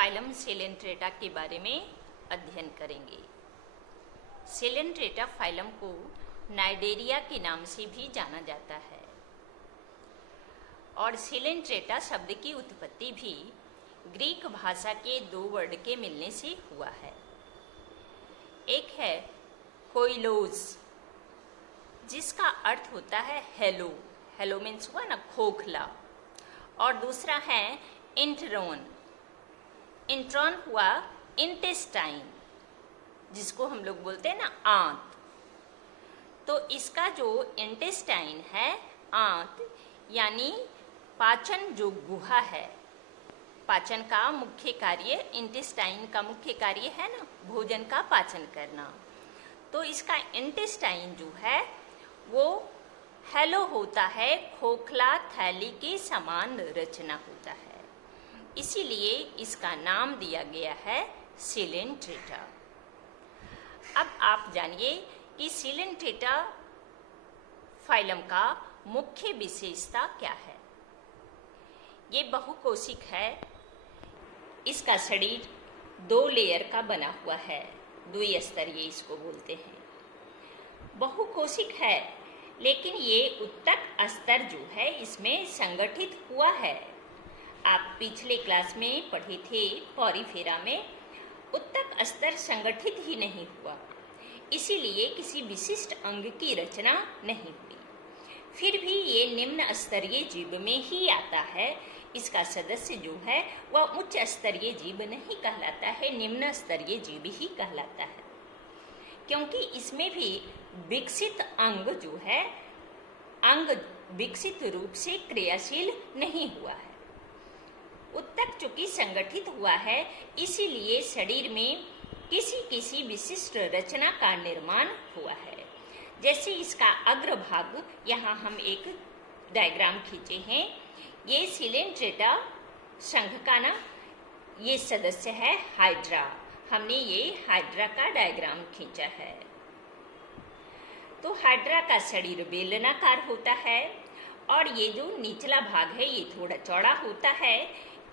Phylum Coelenterata के बारे में अध्ययन करेंगे। सेलेंट्रेटा फाइलम को नाइडेरिया के नाम से भी जाना जाता है और सेलेंट्रेटा शब्द की उत्पत्ति भी ग्रीक भाषा के दो वर्ड के मिलने से हुआ है। एक है कोइलोस, जिसका अर्थ होता है हेलो, हेलो मीन्स हुआ ना खोखला, और दूसरा है इंट्रोन, इंट्रॉन हुआ इंटेस्टाइन, जिसको हम लोग बोलते हैं ना आंत। तो इसका जो इंटेस्टाइन है, आंत यानी पाचन जो गुहा है, पाचन का मुख्य कार्य, इंटेस्टाइन का मुख्य कार्य है ना भोजन का पाचन करना। तो इसका इंटेस्टाइन जो है वो हेलो होता है, खोखला थैली के समान रचना होता है, इसीलिए इसका नाम दिया गया है सेलेंट्रेटा। अब आप जानिए कि सेलेंट्रेटा फाइलम का मुख्य विशेषता क्या है। ये बहुकोशिक है, इसका शरीर दो लेयर का बना हुआ है, द्विस्तरीय इसको बोलते हैं। बहुकोशिक है लेकिन ये उत्तक स्तर जो है इसमें संगठित हुआ है। आप पिछले क्लास में पढ़े थे पॉरीफेरा में, उत्तक स्तर संगठित ही नहीं हुआ, इसीलिए किसी विशिष्ट अंग की रचना नहीं हुई। फिर भी ये निम्न स्तरीय जीव में ही आता है। इसका सदस्य जो है वह उच्च स्तरीय जीव नहीं कहलाता है, निम्न स्तरीय जीव ही कहलाता है, क्योंकि इसमें भी विकसित अंग जो है, अंग विकसित रूप से क्रियाशील नहीं हुआ है। उत्तक चूंकि संगठित हुआ है, इसीलिए शरीर में किसी किसी विशिष्ट रचना का निर्माण हुआ है। जैसे इसका अग्रभाग, यहाँ हम एक डायग्राम खींचे हैं। ये सेलेंट्रेटा संघ का ना ये सदस्य है हाइड्रा। हमने ये हाइड्रा का डायग्राम खींचा है। तो हाइड्रा का शरीर बेलनाकार होता है और ये जो निचला भाग है ये थोड़ा चौड़ा होता है।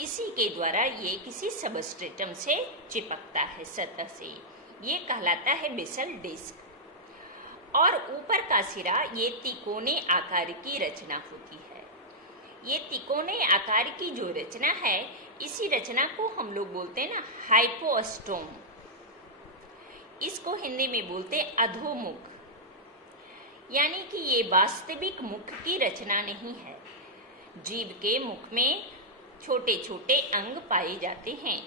इसी के द्वारा ये किसी सबस्ट्रेटम से चिपकता है सतह से, ये कहलाता है बेसल डिस्क। और ऊपर का सिरा ये तिकोने आकार की रचना होती है। ये तिकोने आकार की जो रचना है, इसी रचना को हम लोग बोलते हैं ना हाइपोस्टोम। इसको हिंदी में बोलते हैं अधोमुख, यानी कि ये वास्तविक मुख की रचना नहीं है। जीव के मुख में छोटे छोटे अंग पाए जाते हैं,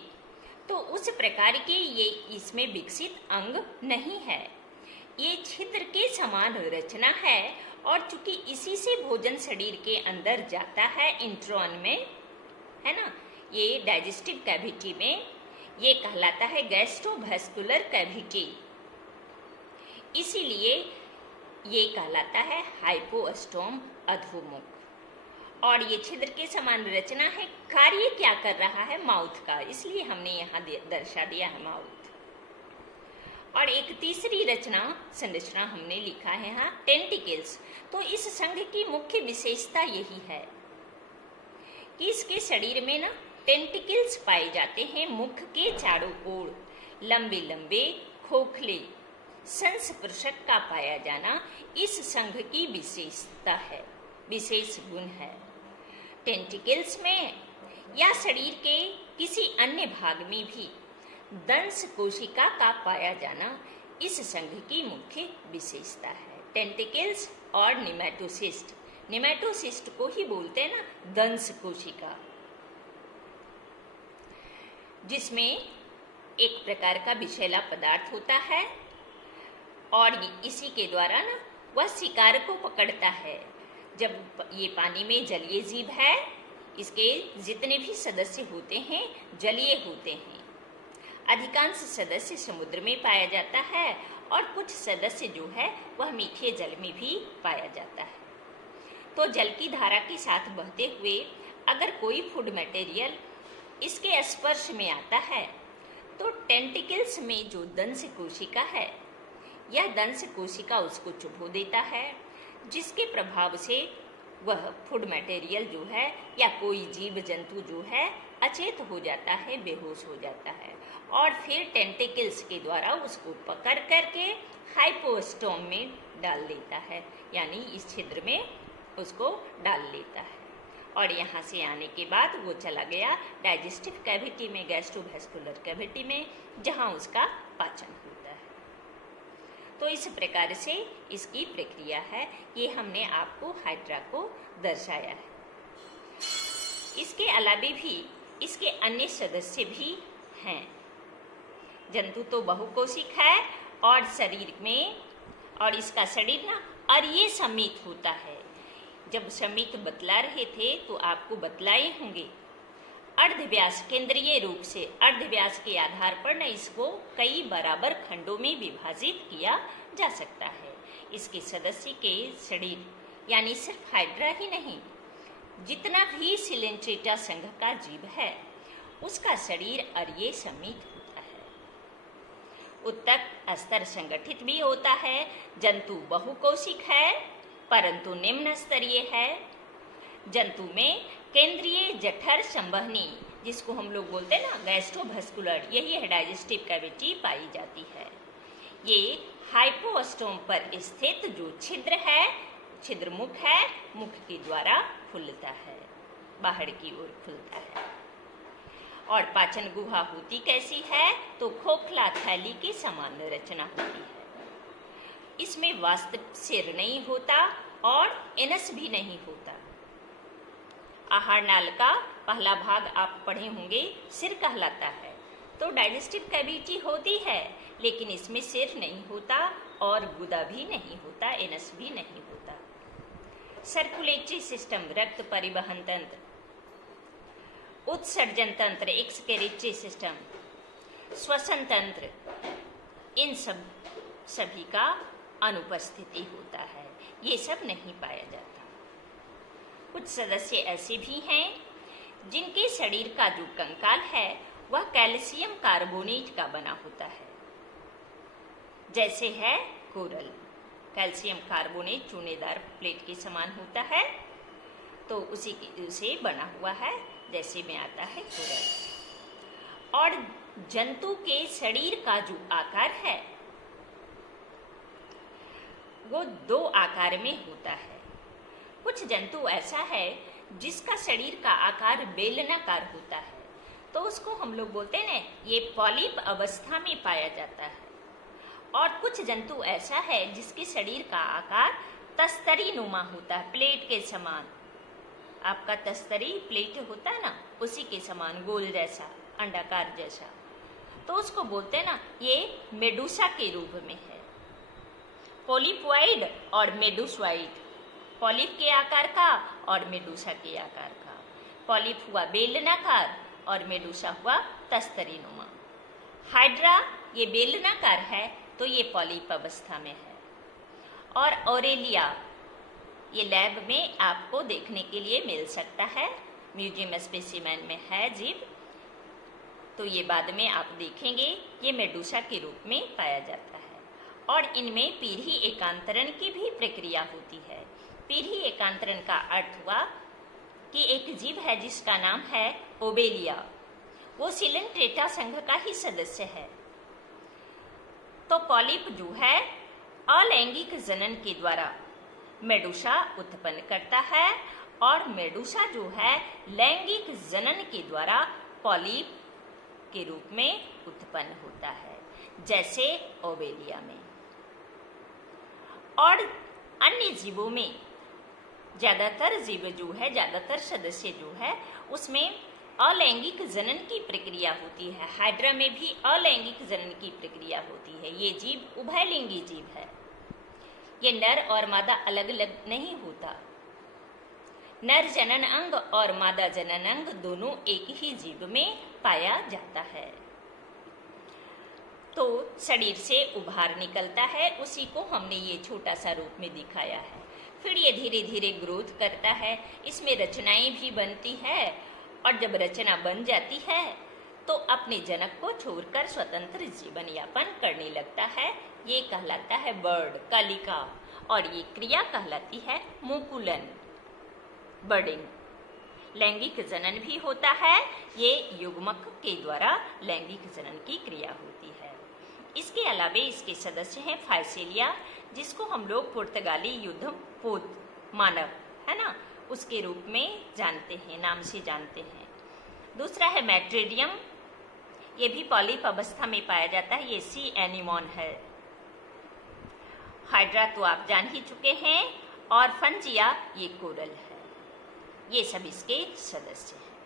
तो उस प्रकार के ये इसमें विकसित अंग नहीं है। ये छिद्र के समान रचना है और चूंकि इसी से भोजन शरीर के अंदर जाता है इंट्रॉन में, है ना, ये डाइजेस्टिव कैविटी में, ये कहलाता है गैस्ट्रोवेस्कुलर कैविटी, इसीलिए ये कहलाता है हाइपोस्टोम अधोमुख। और ये छिद्र के समान रचना है। कार्य क्या कर रहा है? माउथ का, इसलिए हमने यहाँ दर्शा दिया है माउथ। और एक तीसरी संरचना हमने लिखा है यहाँ टेंटिकल्स। तो इस संघ की मुख्य विशेषता यही है कि इसके शरीर में ना टेंटिकल्स पाए जाते हैं। मुख के चारों ओर लंबे लंबे खोखले संस्पर्शक का पाया जाना इस संघ की विशेषता है, विशेष गुण है। टेंटिकल्स में या शरीर के किसी अन्य भाग में भी दंश कोशिका का पाया जाना इस संघ की मुख्य विशेषता है। टेंटिकल्स और निमेटोसिस्ट, निमेटोसिस्ट को ही बोलते हैं ना दंश कोशिका, जिसमें एक प्रकार का विषैला पदार्थ होता है और इसी के द्वारा ना वह शिकार को पकड़ता है। जब ये पानी में जलीय जीव है, इसके जितने भी सदस्य होते हैं जलीय होते हैं। अधिकांश सदस्य समुद्र में पाया जाता है और कुछ सदस्य जो है वह मीठे जल में भी पाया जाता है। तो जल की धारा के साथ बहते हुए अगर कोई फूड मटेरियल इसके स्पर्श में आता है, तो टेंटिकल्स में जो दंश कोशिका है, यह दंश कोशिका उसको चुभो देता है, जिसके प्रभाव से वह फूड मटेरियल जो है या कोई जीव जंतु जो है अचेत हो जाता है, बेहोश हो जाता है, और फिर टेंटिकल्स के द्वारा उसको पकड़ करके हाइपोस्टोम में डाल देता है, यानी इस छिद्र में उसको डाल लेता है। और यहाँ से आने के बाद वो चला गया डाइजेस्टिव कैविटी में, गैस्ट्रोवेस्कुलर कैविटी में, जहाँ उसका पाचन होता है। तो इस प्रकार से इसकी प्रक्रिया है। ये हमने आपको हाइड्रा को दर्शाया है। इसके अलावा भी इसके अन्य सदस्य भी हैं। जंतु तो बहुकोशिक है और शरीर में, और इसका शरीर ना अर्य समित होता है। जब समित बतला रहे थे तो आपको बतलाए होंगे अर्धव्यास, केंद्रीय रूप से अर्धव्यास के आधार पर न इसको कई बराबर खंडों में विभाजित किया जा सकता है। इसके सदस्य के शरीर यानी सिर्फ हाइड्रा ही नहीं, जितना भी सिलेंट्रेटा संघ का जीव है उसका शरीर अर्य समित होता है। उत्तक स्तर संगठित भी होता है। जंतु बहुकोशिक है परंतु निम्न स्तरीय है। जंतु में केंद्रीय जठर संवहनी, जिसको हम लोग बोलते हैं ना गैस्ट्रोवेस्कुलर, यही है डाइजेस्टिव कैविटी पाई जाती है। ये हाइपोस्टोम पर स्थित जो छिद्र है, छिद्र मुख है, मुख के द्वारा खुलता है, बाहर की ओर खुलता है। और पाचन गुहा होती कैसी है? तो खोखला थैली की समान रचना होती है। इसमें वास्तविक सिर नहीं होता और एनस भी नहीं होता। आहार नाल का पहला भाग आप पढ़े होंगे, सिर कहलाता है। तो डाइजेस्टिव कैविटी होती है लेकिन इसमें सिर नहीं होता और गुदा भी नहीं होता, एनस भी नहीं होता। सर्कुलेटरी सिस्टम, रक्त परिवहन तंत्र, उत्सर्जन तंत्र, एक्सक्रीटरी सिस्टम, श्वसन तंत्र, इन सभी का अनुपस्थिति होता है। ये सब नहीं पाया जाता। कुछ सदस्य ऐसे भी हैं जिनके शरीर का जो कंकाल है वह कैल्शियम कार्बोनेट का बना होता है। जैसे है कोरल, कैल्शियम कार्बोनेट चूनेदार प्लेट के समान होता है, तो उसी से बना हुआ है, जैसे में आता है कोरल। और जंतु के शरीर का जो आकार है वो दो आकार में होता है। कुछ जंतु ऐसा है जिसका शरीर का आकार बेलनाकार होता है, तो उसको हम लोग बोलते हैं ना, ये पॉलिप अवस्था में पाया जाता है। और कुछ जंतु ऐसा है जिसके शरीर का आकार तस्तरी नुमा होता है, प्लेट के समान। आपका तस्तरी प्लेट होता है ना, उसी के समान, गोल जैसा, अंडाकार जैसा। तो उसको बोलते हैं ना, ये मेडूसा के रूप में है। पोलिपॉइड और मेडूसॉइड, पॉलिप के आकार का और मेडूसा के आकार का। पॉलिप हुआ बेलनाकार और मेडूसा हुआ तस्तरीनुमा। हाइड्रा ये बेलनाकार है तो ये पॉलिप अवस्था में है। और ऑरेलिया ये लैब में आपको देखने के लिए मिल सकता है, म्यूजियम स्पेसिमेन में है जीव, तो ये बाद में आप देखेंगे। ये मेडूसा के रूप में पाया जाता है। और इनमें पीढ़ी एकांतरण की भी प्रक्रिया होती है। पीढ़ी एकांतरण का अर्थ हुआ कि एक जीव है जिसका नाम है ओबेलिया, वो सिलेंट्रेटा संघ का ही सदस्य है। तो पॉलिप जो है अलैंगिक जनन के द्वारा मेडूसा उत्पन्न करता है, और मेडूसा जो है लैंगिक जनन के द्वारा पॉलिप के रूप में उत्पन्न होता है, जैसे ओबेलिया में। और अन्य जीवों में ज्यादातर जीव जो है, ज्यादातर सदस्य जो है, उसमें अलैंगिक जनन की प्रक्रिया होती है। हाइड्रा में भी अलैंगिक जनन की प्रक्रिया होती है। ये जीव उभयलिंगी जीव है। ये नर और मादा अलग अलग नहीं होता। नर जनन अंग और मादा जनन अंग दोनों एक ही जीव में पाया जाता है। तो शरीर से उभार निकलता है, उसी को हमने ये छोटा सा रूप में दिखाया है। फिर ये धीरे धीरे ग्रोथ करता है, इसमें रचनाएं भी बनती है, और जब रचना बन जाती है तो अपने जनक को छोड़कर स्वतंत्र जीवन यापन करने लगता है। ये कहलाता है बर्ड, कलिका, और ये क्रिया कहलाती है मुकुलन। बर्डिंग। लैंगिक जनन भी होता है, ये युग्मक के द्वारा लैंगिक जनन की क्रिया होती है। इसके अलावा इसके सदस्य हैं फाइसेलिया, जिसको हम लोग पुर्तगाली युद्धपोत मानव है ना उसके रूप में जानते हैं, नाम से जानते हैं। दूसरा है मैट्रिडियम, ये भी पॉलिप अवस्था में पाया जाता है, ये सी एनिमोन है। हाइड्रा तो आप जान ही चुके हैं, और फंजिया ये कोरल है। ये सब इसके सदस्य हैं।